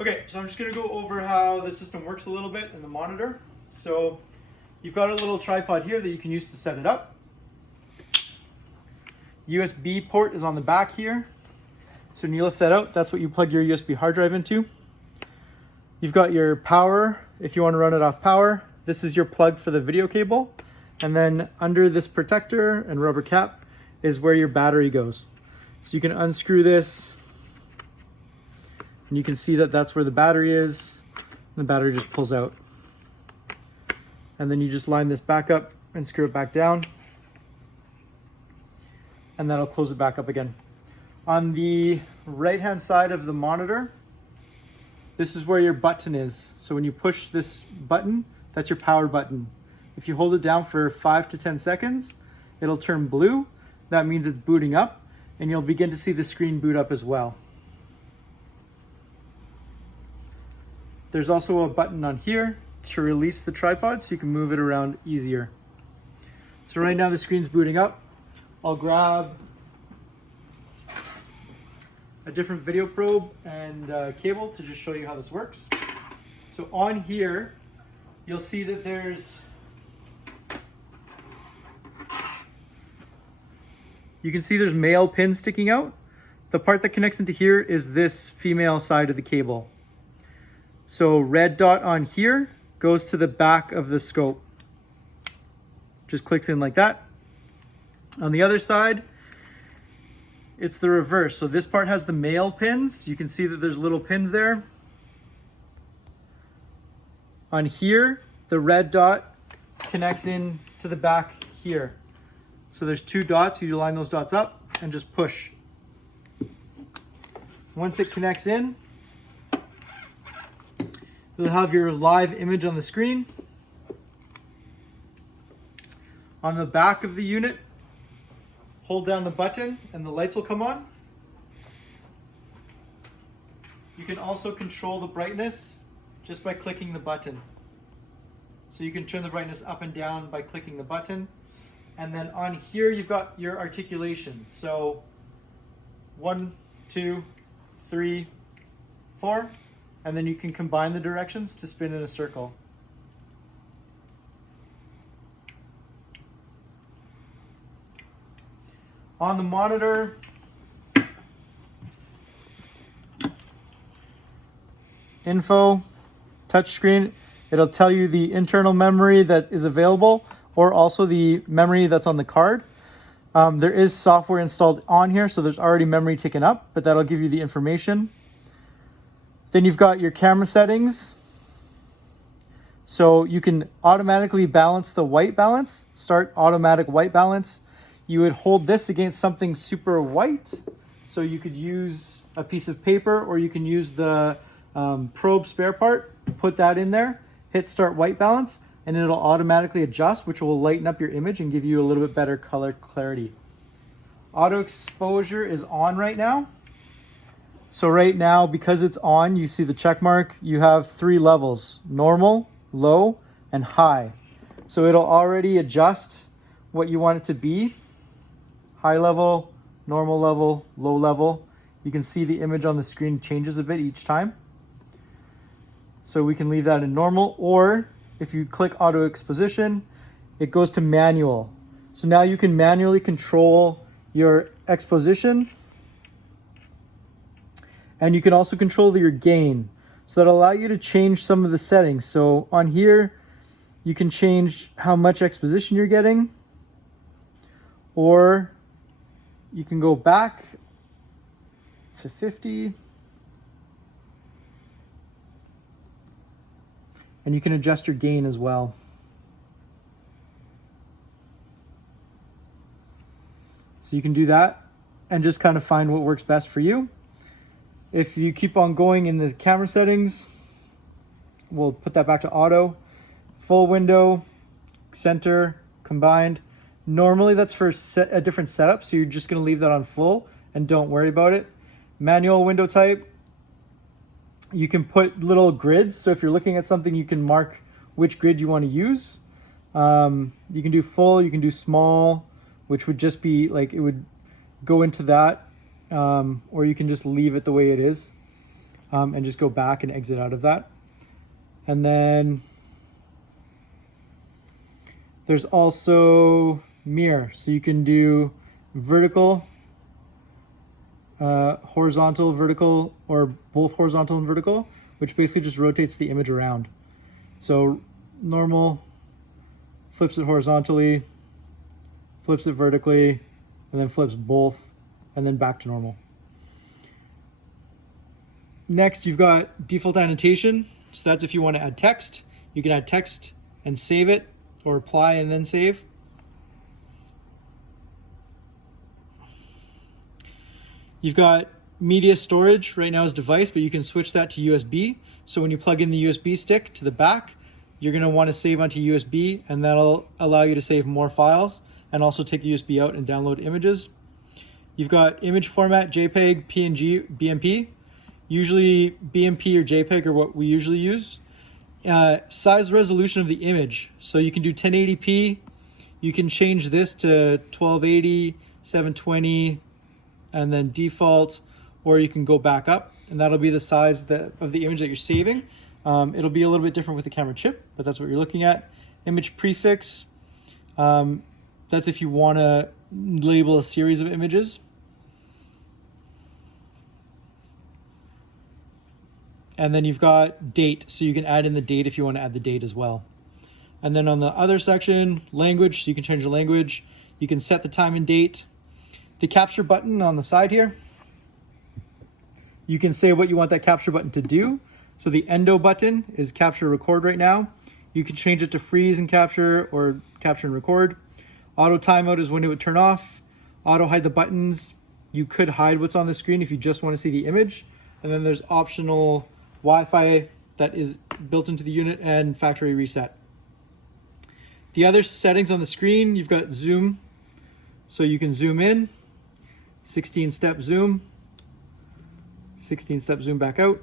Okay, so I'm just gonna go over how the system works a little bit in the monitor. So you've got a little tripod here that you can use to set it up. USB port is on the back here. So when you lift that out, that's what you plug your USB hard drive into. You've got your power, if you want to run it off power. This is your plug for the video cable. And then under this protector and rubber cap is where your battery goes. So you can unscrew this and you can see that that's where the battery is. And the battery just pulls out. And then you just line this back up and screw it back down. And that'll close it back up again. On the right-hand side of the monitor, this is where your button is. So when you push this button, that's your power button. If you hold it down for 5 to 10 seconds, it'll turn blue. That means it's booting up, and you'll begin to see the screen boot up as well. There's also a button on here to release the tripod so you can move it around easier. So right now the screen's booting up. I'll grab a different video probe and cable to just show you how this works. So on here, you'll see that you can see there's male pins sticking out. The part that connects into here is this female side of the cable. So red dot on here goes to the back of the scope. Just clicks in like that. On the other side, it's the reverse. So this part has the male pins. You can see that there's little pins there. On here, the red dot connects in to the back here. So there's 2 dots. You line those dots up and just push. Once it connects in, you'll have your live image on the screen. On the back of the unit, hold down the button and the lights will come on. You can also control the brightness just by clicking the button. So you can turn the brightness up and down by clicking the button. And then on here, you've got your articulation. So 1, 2, 3, 4, and then you can combine the directions to spin in a circle. On the monitor, info, touchscreen, it'll tell you the internal memory that is available or also the memory that's on the card. There is software installed on here, so there's already memory taken up, but that'll give you the information. Then you've got your camera settings. So you can automatically balance the white balance, start automatic white balance. You would hold this against something super white. So you could use a piece of paper or you can use the probe spare part, put that in there, hit start white balance, and it'll automatically adjust, which will lighten up your image and give you a little bit better color clarity. Auto exposure is on right now. So right now, because it's on, you see the check mark, you have 3 levels: normal, low, and high. So it'll already adjust what you want it to be. High level, normal level, low level. You can see the image on the screen changes a bit each time. So we can leave that in normal, or if you click auto exposition, it goes to manual. So now you can manually control your exposition, and you can also control your gain. So that'll allow you to change some of the settings. So on here, you can change how much exposition you're getting, or you can go back to 50. And you can adjust your gain as well. So you can do that and just kind of find what works best for you. If you keep on going in the camera settings, we'll put that back to auto. Full window, center, combined. Normally that's for a different setup, so you're just going to leave that on full and don't worry about it. Manual window type. You can put little grids, so if you're looking at something, you can mark which grid you want to use. You can do full, you can do small, which would just be like, it would go into that, or you can just leave it the way it is. and just go back and exit out of that. And then there's also mirror. So you can do vertical, horizontal, vertical, or both horizontal and vertical, which basically just rotates the image around. So normal, flips it horizontally, flips it vertically, and then flips both, and then back to normal. Next, you've got default annotation. So that's if you want to add text. You can add text and save it, or apply and then save. You've got media storage right now as device, but you can switch that to USB. So when you plug in the USB stick to the back, you're going to want to save onto USB, and that'll allow you to save more files and also take the USB out and download images. You've got image format, JPEG, PNG, BMP. Usually BMP or JPEG are what we usually use. Size resolution of the image. So you can do 1080p. You can change this to 1280, 720, and then default, or you can go back up, and that'll be the size of the image that you're saving. It'll be a little bit different with the camera chip, but that's what you're looking at. Image prefix. That's if you want to label a series of images. And then you've got date, so you can add in the date if you want to add the date as well. And then on the other section, language, so you can change the language. You can set the time and date. The capture button on the side here, you can say what you want that capture button to do. So the endo button is capture record right now. You can change it to freeze and capture, or capture and record. Auto timeout is when it would turn off. Auto hide the buttons. You could hide what's on the screen if you just want to see the image. And then there's optional Wi-Fi that is built into the unit and factory reset. The other settings on the screen, you've got zoom. So you can zoom in, 16-step zoom, 16-step zoom back out.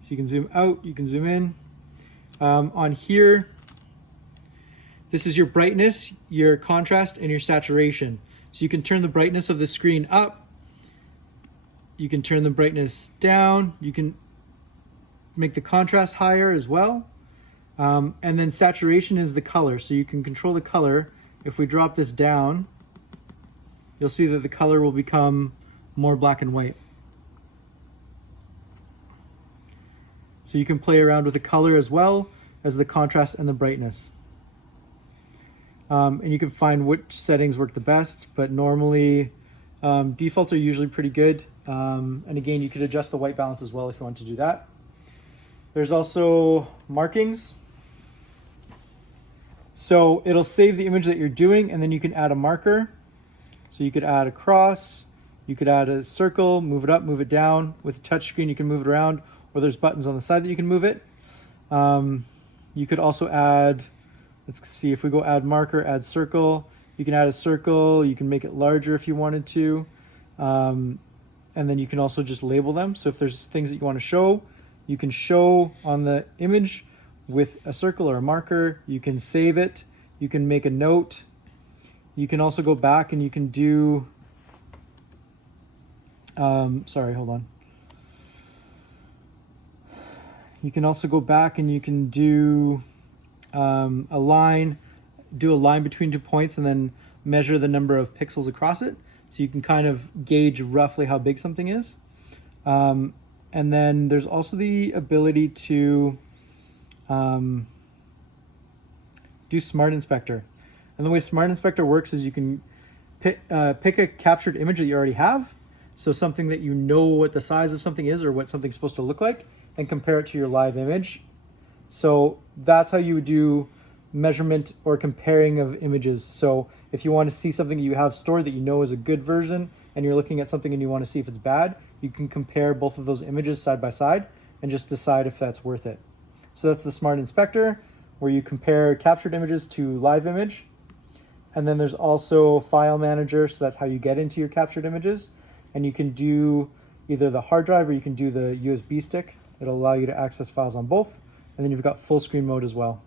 So you can zoom out, you can zoom in. On here, this is your brightness, your contrast, and your saturation. So you can turn the brightness of the screen up. You can turn the brightness down. You can make the contrast higher as well. And then saturation is the color. So you can control the color. If we drop this down, you'll see that the color will become more black and white. So you can play around with the color as well as the contrast and the brightness. And you can find which settings work the best, but normally defaults are usually pretty good. And again, you could adjust the white balance as well if you want to do that. There's also markings. So it'll save the image that you're doing, and then you can add a marker. So you could add a cross, you could add a circle, move it up, move it down. With a touch screen, you can move it around, or there's buttons on the side that you can move it. You could also add, let's see, if we go add marker, add circle, you can add a circle, you can make it larger if you wanted to. And then you can also just label them. So if there's things that you want to show, you can show on the image with a circle or a marker. You can save it. You can make a note. You can also go back and you can do, sorry, hold on. You can also go back and you can do a line between 2 points and then measure the number of pixels across it. So you can kind of gauge roughly how big something is. And then there's also the ability to do Smart Inspector. And the way Smart Inspector works is you can pick a captured image that you already have. So something that you know what the size of something is or what something's supposed to look like, and compare it to your live image. So that's how you would do measurement or comparing of images. So if you want to see something you have stored that you know is a good version, and you're looking at something and you want to see if it's bad, you can compare both of those images side by side and just decide if that's worth it. So that's the Smart Inspector, where you compare captured images to live image. And then there's also File Manager, so that's how you get into your captured images. And you can do either the hard drive or you can do the USB stick. It'll allow you to access files on both. And then you've got full screen mode as well.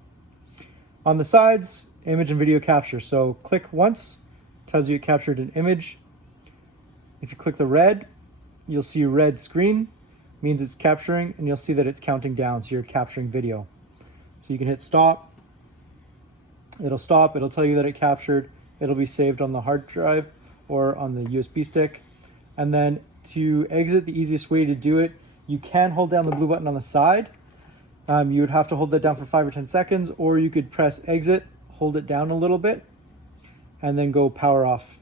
On the sides, image and video capture. So click once, tells you it captured an image. If you click the red, you'll see a red screen, means it's capturing, and you'll see that it's counting down, so you're capturing video. So you can hit stop. It'll stop, it'll tell you that it captured, it'll be saved on the hard drive or on the USB stick. And then to exit, the easiest way to do it, you can hold down the blue button on the side. You would have to hold that down for 5 or 10 seconds, or you could press exit, hold it down a little bit, and then go power off.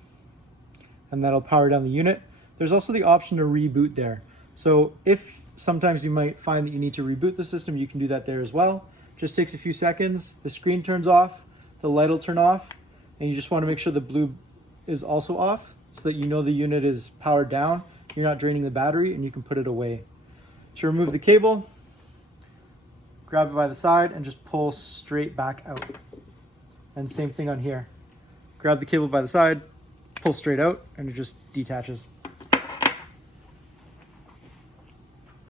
And that'll power down the unit. There's also the option to reboot there. So if sometimes you might find that you need to reboot the system, you can do that there as well. Just takes a few seconds, the screen turns off, the light will turn off, and you just want to make sure the blue is also off so that you know the unit is powered down, you're not draining the battery, and you can put it away. To remove the cable, grab it by the side and just pull straight back out. And same thing on here. Grab the cable by the side, pull straight out, and it just detaches.